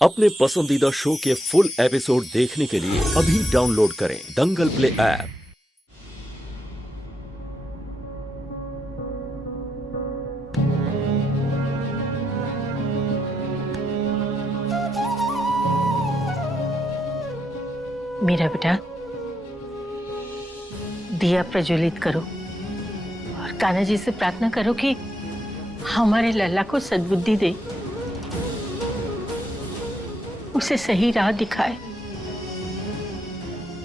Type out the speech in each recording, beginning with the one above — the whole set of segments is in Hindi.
अपने पसंदीदा शो के फुल एपिसोड देखने के लिए अभी डाउनलोड करें दंगल प्ले ऐप। मेरा बेटा, दिया प्रज्वलित करो और कान्हा जी से प्रार्थना करो कि हमारे लल्ला को सद्बुद्धि दे, उसे सही राह दिखाए,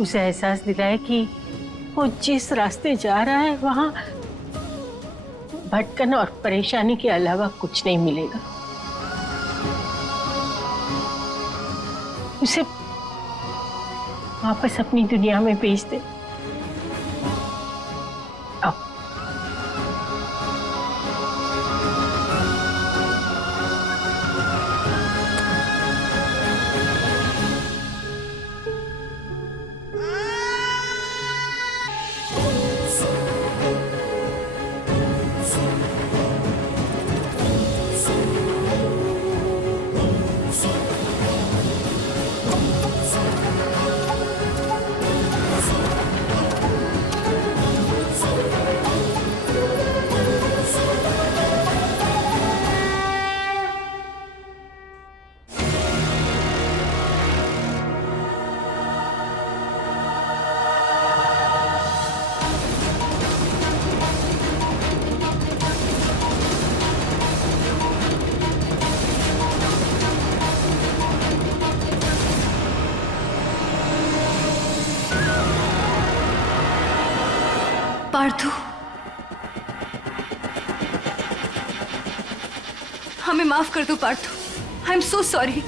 उसे एहसास दिलाए कि वो जिस रास्ते जा रहा है वहां भटकन और परेशानी के अलावा कुछ नहीं मिलेगा। उसे वापस अपनी दुनिया में भेज दे। आओ। पार्थु, हमें माफ कर दो Parthu. I am so sorry.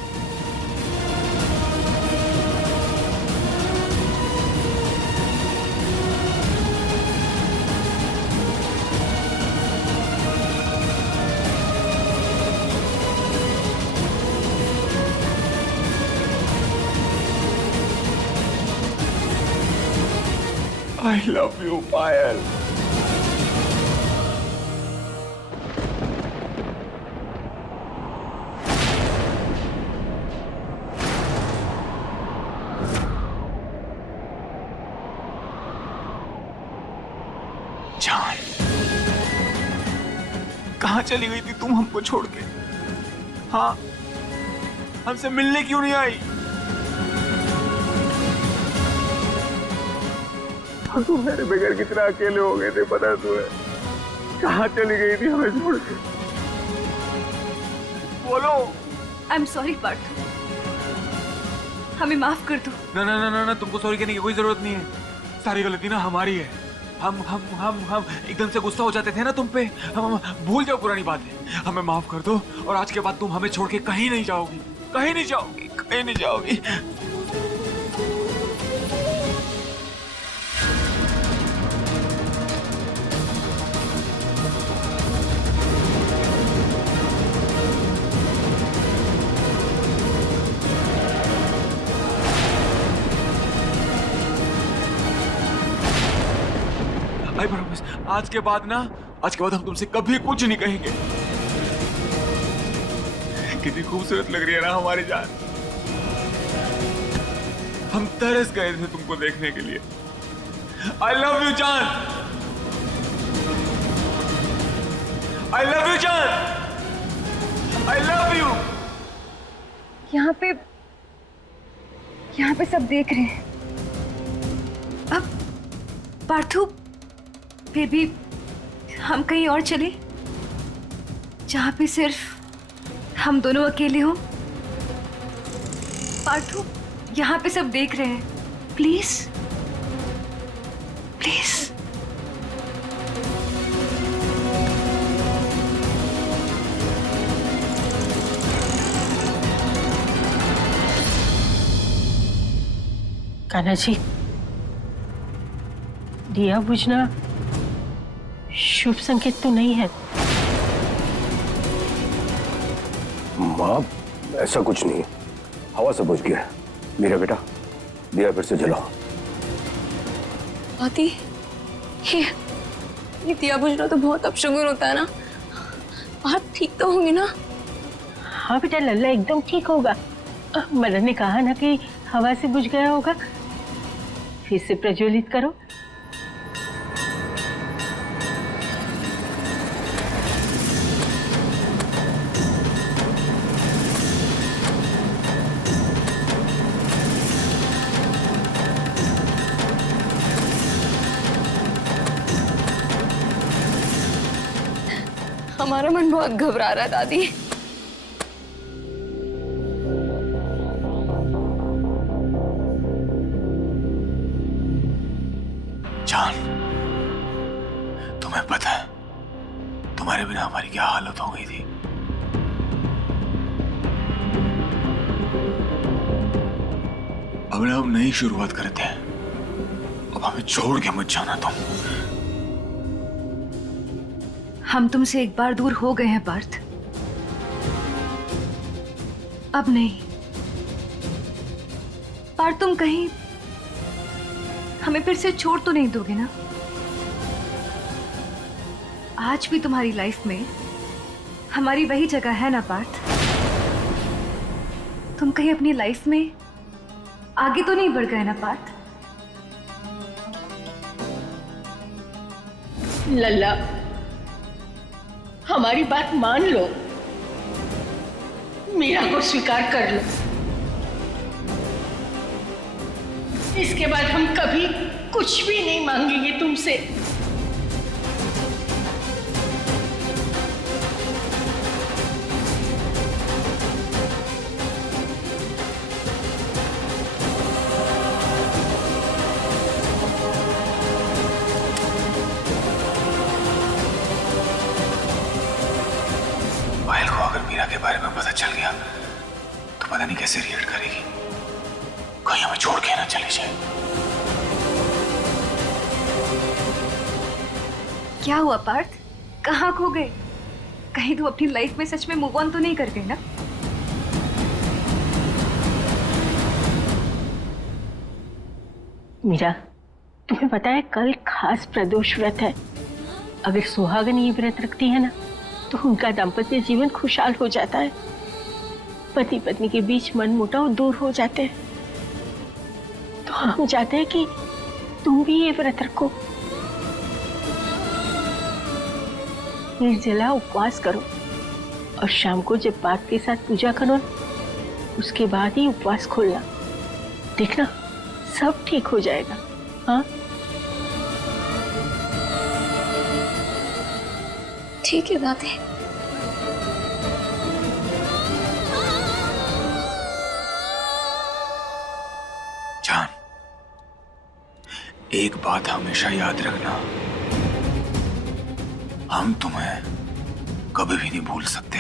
I love you, Payal. जान, कहाँ चली गई थी तुम हमको छोड़ के? हाँ, हमसे मिलने क्यों नहीं आई? तुम मेरे बगैर कितना अकेले हो गए थे पता है तुम्हें? कहाँ चली गई थी हमें छोड़ के? बोलो। आई एम सॉरी पार्थु, हमें माफ कर दो। ना ना ना ना ना, तुमको सॉरी कहने की कोई जरूरत नहीं है। सारी गलती ना हमारी है। हम एकदम से गुस्सा हो जाते थे ना तुम पे। हम भूल जाओ पुरानी बातें। हमें माफ कर दो और आज के बाद तुम हमें छोड़ के कहीं नहीं जाओगी, कहीं नहीं जाओगी, कहीं नहीं जाओगी। आई प्रॉमिस, आज के बाद हम तुमसे कभी कुछ नहीं कहेंगे। कितनी खूबसूरत लग रही है ना हमारी जान। हम तरस गए थे तुमको देखने के लिए। आई लव यू जान। आई लव यू जान। I love you. यहाँ पे सब देख रहे हैं। अब पार्थु, फिर भी हम कहीं और चले जहां पे सिर्फ हम दोनों अकेले हों। पार्थु, यहाँ पे सब देख रहे हैं। Please please. कान्हा जी, दिया बुझना शुभ संकेत तो नहीं है। माँ, ऐसा कुछ नहीं, हवा से बुझ गया। मेरा बेटा, दिया फिर से जलाओ। आती, ये दिया बुझना तो बहुत अपशगुन होता है ना। आप ठीक तो होंगे ना? हाँ बेटा, लल्ला एकदम ठीक होगा। मदन ने कहा ना कि हवा से बुझ गया होगा, फिर से प्रज्वलित करो। हमारा मन बहुत घबरा रहा है दादी। जान, तुम्हें पता है तुम्हारे बिना हमारी क्या हालत हो गई थी। अब नई शुरुआत करते हैं। अब हमें छोड़ के मत जाना तुम। हम तुमसे एक बार दूर हो गए हैं पार्थ, अब नहीं। पार्थ, तुम कहीं हमें फिर से छोड़ तो नहीं दोगे ना? आज भी तुम्हारी लाइफ में हमारी वही जगह है ना पार्थ? तुम कहीं अपनी लाइफ में आगे तो नहीं बढ़ गए ना पार्थ? लल्ला, हमारी बात मान लो, मीरा को स्वीकार कर लो। इसके बाद हम कभी कुछ भी नहीं मांगेंगे तुमसे। पायल को अगर मीरा के बारे में पता चल गया तो पता नहीं कैसे रिएक्ट करेगी। कहीं हमें छोड़ के ना चले जाए। क्या हुआ पार्थ? कहाँ खो गए? कहीं तुम अपनी लाइफ में सच में मूव ऑन तो नहीं कर गए ना? मीरा, तुम्हें पता है कल खास प्रदोष व्रत है। अगर सुहागन ये व्रत रखती है ना तो उनका दाम्पत्य जीवन खुशहाल हो जाता है। पति पत्नी के बीच मनमुटाव दूर हो जाते हैं। तो हम चाहते हैं कि तुम भी ये व्रत रखो। निर्जला उपवास करो और शाम को जब पार्थ के साथ पूजा करो उसके बाद ही उपवास खोलना। देखना सब ठीक हो जाएगा। हाँ, ठीक है दादी। जान, एक बात हमेशा याद रखना, हम तुम्हें कभी भी नहीं भूल सकते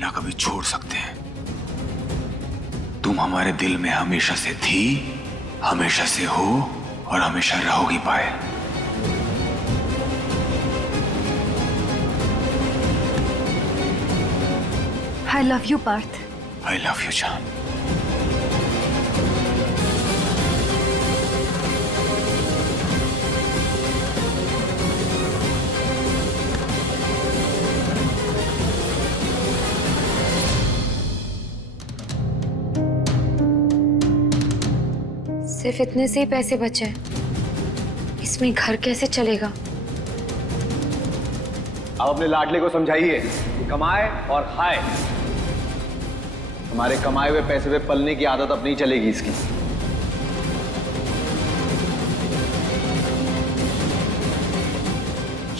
ना कभी छोड़ सकते हैं। तुम हमारे दिल में हमेशा से थी, हमेशा से हो और हमेशा रहोगी पायल। I love you Partha. I love you जान। सिर्फ इतने से ही पैसे बचे हैं, इसमें घर कैसे चलेगा? आप अपने लाडले को समझाइए कि कमाए और खाए। हमारे कमाए हुए पैसे पे पलने की आदत अब नहीं चलेगी इसकी।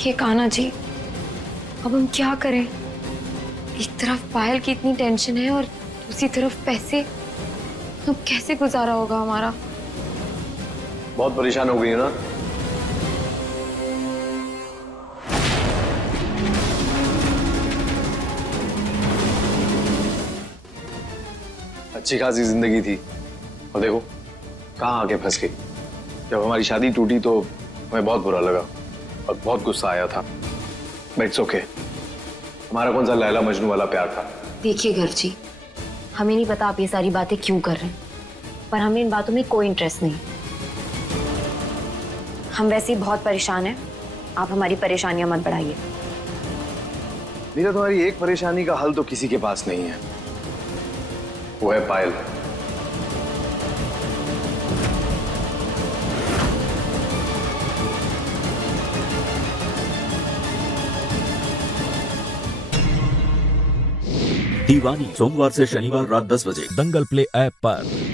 ये कान्हा जी, अब हम क्या करें? एक तरफ पायल की इतनी टेंशन है और दूसरी तरफ पैसे। अब कैसे गुजारा होगा हमारा? बहुत परेशान हो गई है ना? अच्छी खासी जिंदगी थी और देखो कहाँ आके फंस गई। जब हमारी शादी टूटी तो हमें बहुत बुरा लगा और बहुत गुस्सा आया था। बट इट्स ओके, हमारा कौन सा लैला मजनू वाला प्यार था। देखिए घर जी, हमें नहीं पता आप ये सारी बातें क्यों कर रहे हैं, पर हमें इन बातों में कोई इंटरेस्ट नहीं। हम वैसे ही बहुत परेशान हैं, आप हमारी परेशानियां मत बढ़ाइए। मीरा, तुम्हारी एक परेशानी का हल तो किसी के पास नहीं है। वो है पायल। दीवानी सोमवार से शनिवार रात 10 बजे दंगल प्ले ऐप पर।